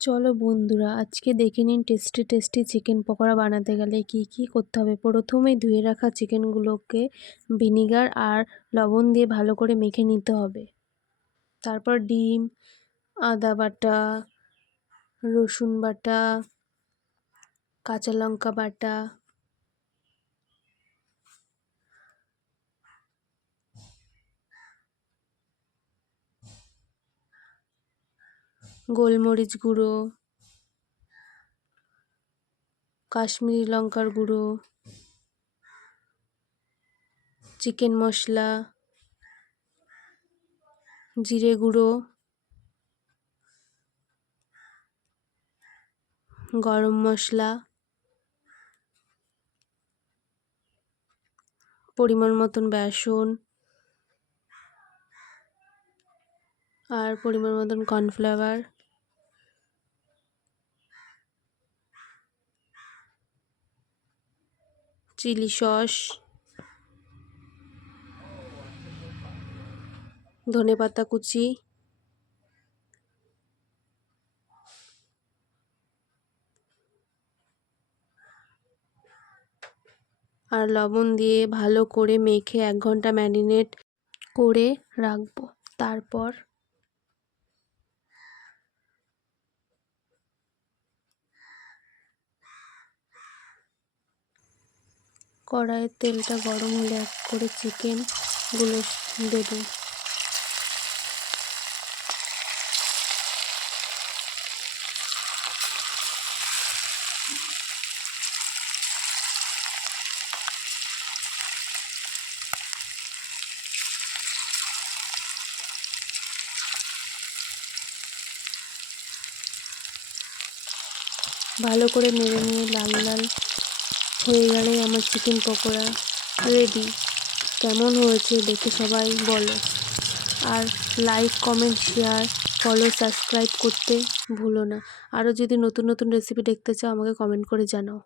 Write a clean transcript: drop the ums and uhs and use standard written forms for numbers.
চলো বন্ধুরা, আজকে দেখে নিন টেস্টি টেস্টি চিকেন পকোড়া বানাতে গেলে কি কি করতে হবে। প্রথমেই ধুয়ে রাখা চিকেনগুলোকে ভিনিগার আর লবণ দিয়ে ভালো করে মেখে নিতে হবে। তারপর ডিম, আদা বাটা, রসুন বাটা, কাঁচা লঙ্কা বাটা, গোলমরিচ গুঁড়ো, কাশ্মীরি লঙ্কার গুঁড়ো, চিকেন মশলা, জিরে গুঁড়ো, গরম মশলা, পরিমাণ মতন বেসন আর পরিমাণ মতন কর্নফ্লাওয়ার, চিলি সস, ধনেপাতা কুচি, আর লবণ দিয়ে ভালো করে মেখে 1 ঘন্টা ম্যারিনেট করে রাখবো। তারপর কড়াইয়ের তেলটা গরম হলে এক করে চিকেনগুলো দেবো। ভালো করে নেড়ে নিয়ে লাল লাল হয়ে গেলেই আমার চিকেন পকোড়া রেডি। কেমন হয়েছে দেখে সবাই বলো, আর like, comment, share, follow, subscribe করতে ভুলো না। আরও যদি নতুন নতুন রেসিপি দেখতে চাও আমাকে কমেন্ট করে জানাও।